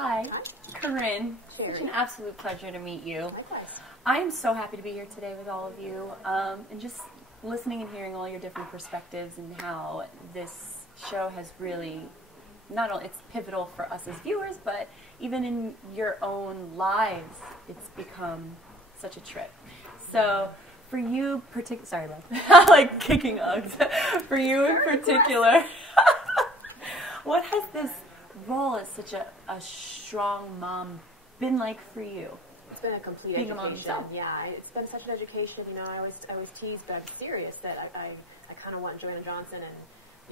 Hi, Hi. Corinne. Sherri. Such an absolute pleasure to meet you. Likewise. I am so happy to be here today with all of you, and just listening and hearing all your different perspectives and how this show has really, not only it's pivotal for us as viewers, but even in your own lives, it's become such a trip. So, for you, sorry, love, like kicking Uggs. For you in particular, what has this role as such a strong mom been like for you? It's been a complete Being a mom education. yourself. Yeah, it's been such an education. You know, I always tease, but I'm serious that I kind of want Joanna Johnson and,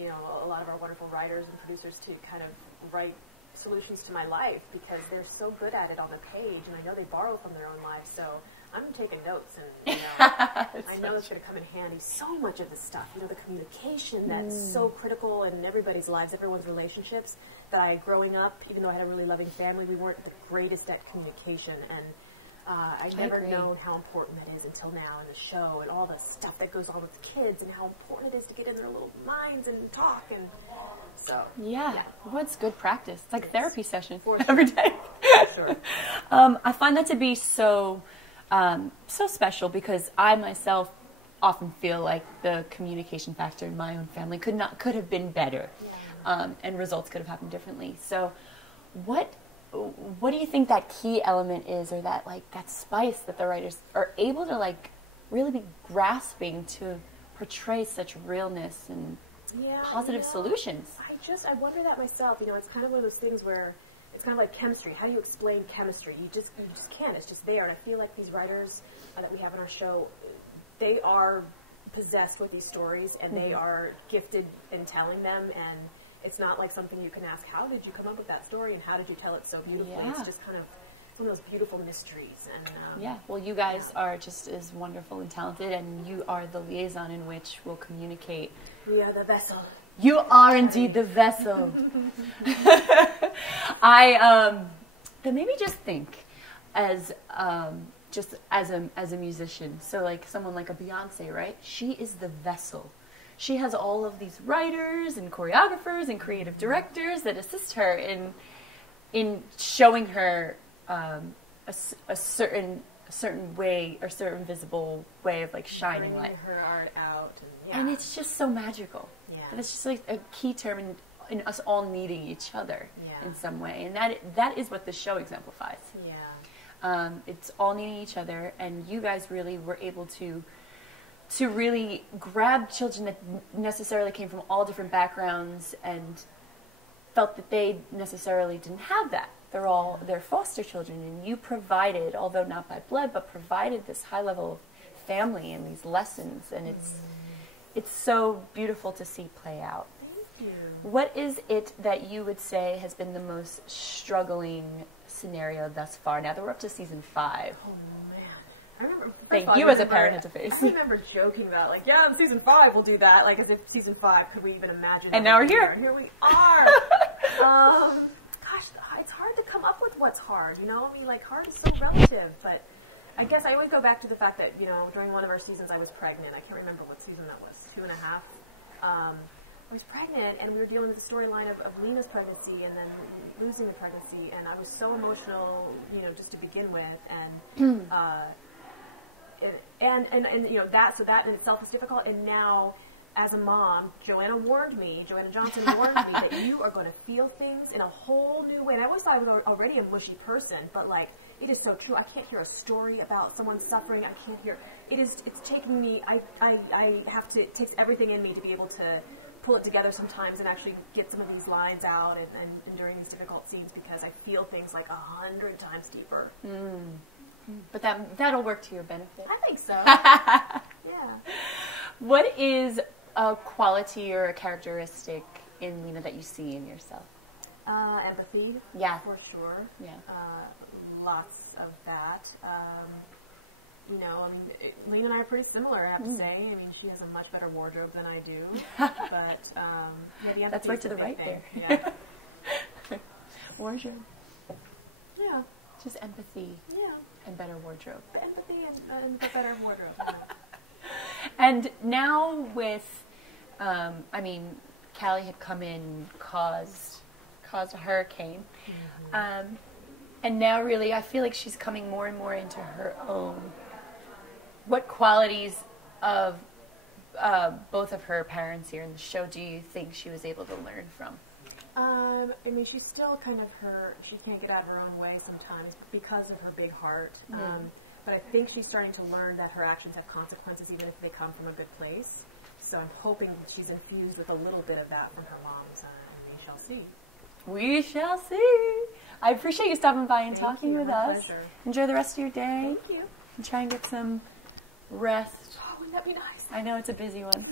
you know, a lot of our wonderful writers and producers to kind of write solutions to my life, because they're so good at it on the page, and I know they borrow from their own lives. So I'm taking notes, and you know, I know that's going to come in handy. So much of this stuff, you know, the communication that's so critical in everybody's lives, everyone's relationships. That growing up, even though I had a really loving family, we weren't the greatest at communication, and I'd never known how important that is until now in the show, and all the stuff that goes on with the kids, and how important it is to get in their little minds and talk, and so. Yeah. Well, it's good practice. It's like a therapy session For sure. every day. Sure. I find that to be so special, because I myself often feel like the communication factor in my own family could have been better, and results could have happened differently. So, what do you think that key element is, or that spice that the writers are able to really be grasping to portray such realness and positive solutions? I wonder that myself. You know, it's kind of one of those things where it's kind of like chemistry. How do you explain chemistry? You just can't. It's just there. And I feel like these writers that we have on our show, they are possessed with these stories, and they are gifted in telling them. And it's not like something you can ask, how did you come up with that story, and how did you tell it so beautifully? Yeah. It's just kind of one of those beautiful mysteries. And yeah, well, you guys are just as wonderful and talented, and you are the liaison in which will communicate. we are the vessel. You are indeed the vessel. That made me just think as a musician. So like someone like a Beyonce, right? She is the vessel. She has all of these writers and choreographers and creative directors that assist her in showing her a certain way, or certain visible way of shining Bringing light. her art out. And it's just so magical. Yeah. And it's just like a key term in us all needing each other Yeah. in some way. And that is what the show exemplifies. Yeah. It's all needing each other, and you guys really were able to really grab children that necessarily came from all different backgrounds and felt that they necessarily didn't have that. They're foster children, and you provided, although not by blood, but provided this high level of family and these lessons, and it's so beautiful to see play out. Thank you. What is it that you would say has been the most struggling scenario thus far, now that we're up to season 5? Oh man, I remember. That you as a parent had to face. I remember joking about in season 5 we'll do that, as if season 5 could we even imagine? And now we're here. Here we are. Gosh, it's hard to come up with what's hard. You know, I mean, hard is so relative, but I guess I always go back to the fact that, you know, during one of our seasons I was pregnant. I can't remember what season that was, 2.5. I was pregnant, and we were dealing with the storyline of Lena's pregnancy and then losing the pregnancy, and I was so emotional, you know, just to begin with, and you know, that in itself is difficult. And now, as a mom, Joanna Johnson warned me that you are going to feel things in a whole new way. And I always thought I was already a mushy person, but it is so true. I can't hear a story about someone suffering. I can't hear. It's taking me. I have to. It takes everything in me to be able to pull it together sometimes and actually get some of these lines out and during these difficult scenes, because I feel things 100 times deeper. But that'll work to your benefit. I think so. Yeah. What is a quality or a characteristic in Lena that you see in yourself? Empathy. Yeah. For sure. Yeah. Lots of that. You know, I mean, Lena and I are pretty similar, I have to say. I mean, she has a much better wardrobe than I do. But, yeah, the empathy That's right is to the right thing. there. Yeah. Wardrobe. Yeah. Just empathy. Yeah. And better wardrobe. The empathy and the better wardrobe. Yeah. And now with, I mean, Callie had come in, caused caused a hurricane. And now really I feel like she's coming more and more into her own. What qualities of both of her parents here in the show do you think she was able to learn from? I mean, she's still kind of she can't get out of her own way sometimes because of her big heart. But I think she's starting to learn that her actions have consequences even if they come from a good place. So I'm hoping that she's infused with a little bit of that from her mom, and we shall see. We shall see. I appreciate you stopping by and talking with us. Pleasure. Enjoy the rest of your day. Thank you. And try and get some rest. Oh, wouldn't that be nice? I know it's a busy one.